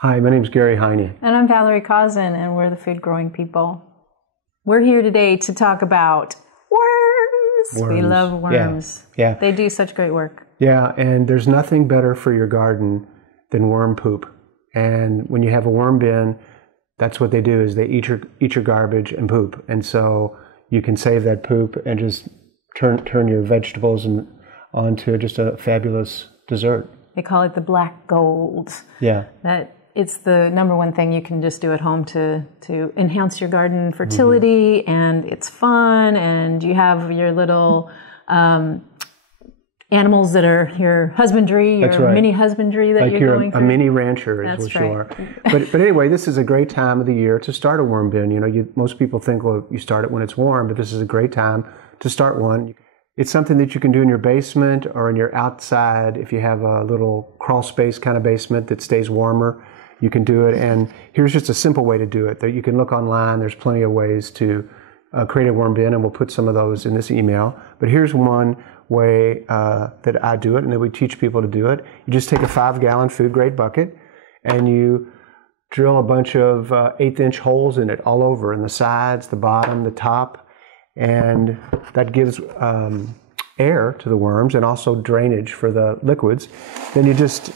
Hi, my name is Gary Heine. And I'm Valerie Cousin, and we're the Food Growing People. We're here today to talk about worms. We love worms. Yeah. They do such great work. Yeah, and there's nothing better for your garden than worm poop. And when you have a worm bin, that's what they do, is they eat your garbage and poop. And so you can save that poop and just turn your vegetables onto just a fabulous dessert. They call it the black gold. Yeah. It's the number one thing you can just do at home to enhance your garden fertility, and it's fun, and you have your little animals that are your husbandry, your mini husbandry that you're going through. A mini rancher is what you are. But anyway, this is a great time of the year to start a worm bin. You know, most people think, well, you start it when it's warm, but this is a great time to start one. It's something that you can do in your basement or in your outside. If you have a little crawl space kind of basement that stays warmer, you can do it. And here's just a simple way to do it. That you can look online. There's plenty of ways to create a worm bin, and we'll put some of those in this email. But here's one way that I do it, and that we teach people to do it. You just take a 5-gallon food-grade bucket, and you drill a bunch of 1/8-inch holes in it all over, in the sides, the bottom, the top, and that gives air to the worms and also drainage for the liquids. Then you just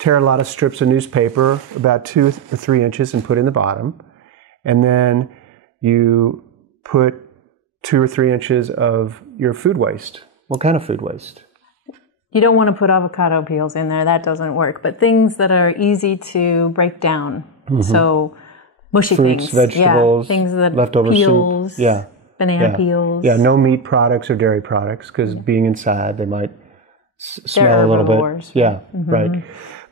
tear a lot of strips of newspaper, about 2 or 3 inches, and put in the bottom. And then you put 2 or 3 inches of your food waste. What kind of food waste? You don't want to put avocado peels in there. That doesn't work. But things that are easy to break down. So mushy fruits, things. vegetables, things that leftover peels, soup. banana peels. Yeah, no meat products or dairy products, because being inside, they might smell a little bit. Yeah, right.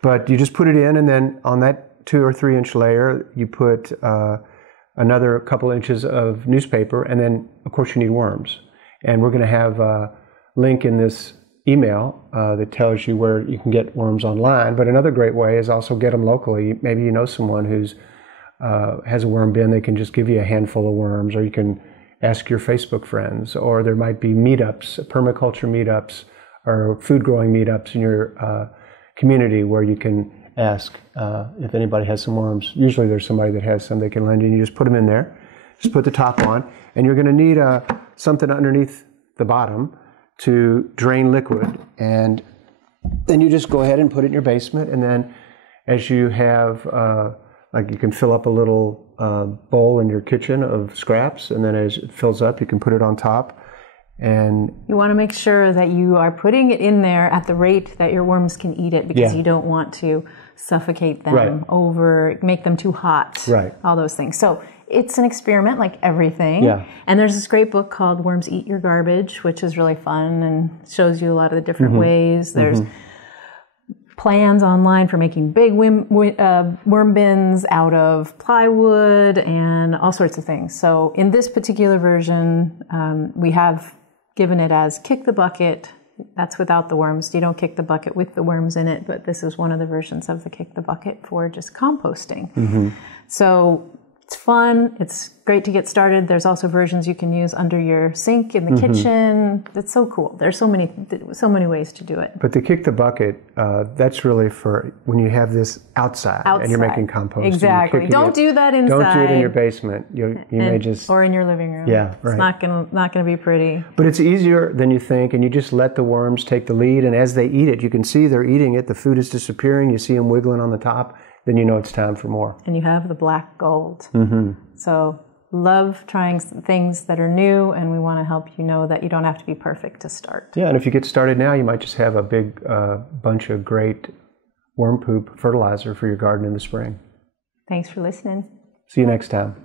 But you just put it in, and then on that 2 or 3 inch layer, you put another couple inches of newspaper, and then, of course, you need worms. And we're going to have a link in this email that tells you where you can get worms online. But another great way is also get them locally. Maybe you know someone who's has a worm bin. They can just give you a handful of worms, or you can ask your Facebook friends, or there might be meetups, permaculture meetups, or food growing meetups in your community where you can ask if anybody has some worms. Usually there's somebody that has some they can lend you, and you just put them in there. Just put the top on, and you're going to need something underneath the bottom to drain liquid. And then you just go ahead and put it in your basement, and then as you have like you can fill up a little bowl in your kitchen of scraps, and then as it fills up, you can put it on top. And you want to make sure that you are putting it in there at the rate that your worms can eat it, because you don't want to suffocate them, make them too hot, all those things. So it's an experiment like everything. And there's this great book called Worms Eat Your Garbage, which is really fun and shows you a lot of the different ways. There's plans online for making big worm bins out of plywood and all sorts of things. So in this particular version, we have given it as kick the bucket. That's without the worms. You don't kick the bucket with the worms in it, but this is one of the versions of the kick the bucket for just composting. So it's fun. It's great to get started. There's also versions you can use under your sink in the kitchen. It's so cool. There's so many ways to do it. But the kick the bucket, that's really for when you have this outside. And you're making compost. Exactly. Don't do that inside. Don't do it in your basement. You may just, or in your living room. Yeah, right. It's not gonna be pretty. But it's easier than you think, and you just let the worms take the lead. And as they eat it, you can see they're eating it. The food is disappearing. You see them wiggling on the top. Then you know it's time for more. And you have the black gold. So love trying things that are new, and we want to help you know that you don't have to be perfect to start. Yeah, and if you get started now, you might just have a big bunch of great worm poop fertilizer for your garden in the spring. Thanks for listening. See you next time.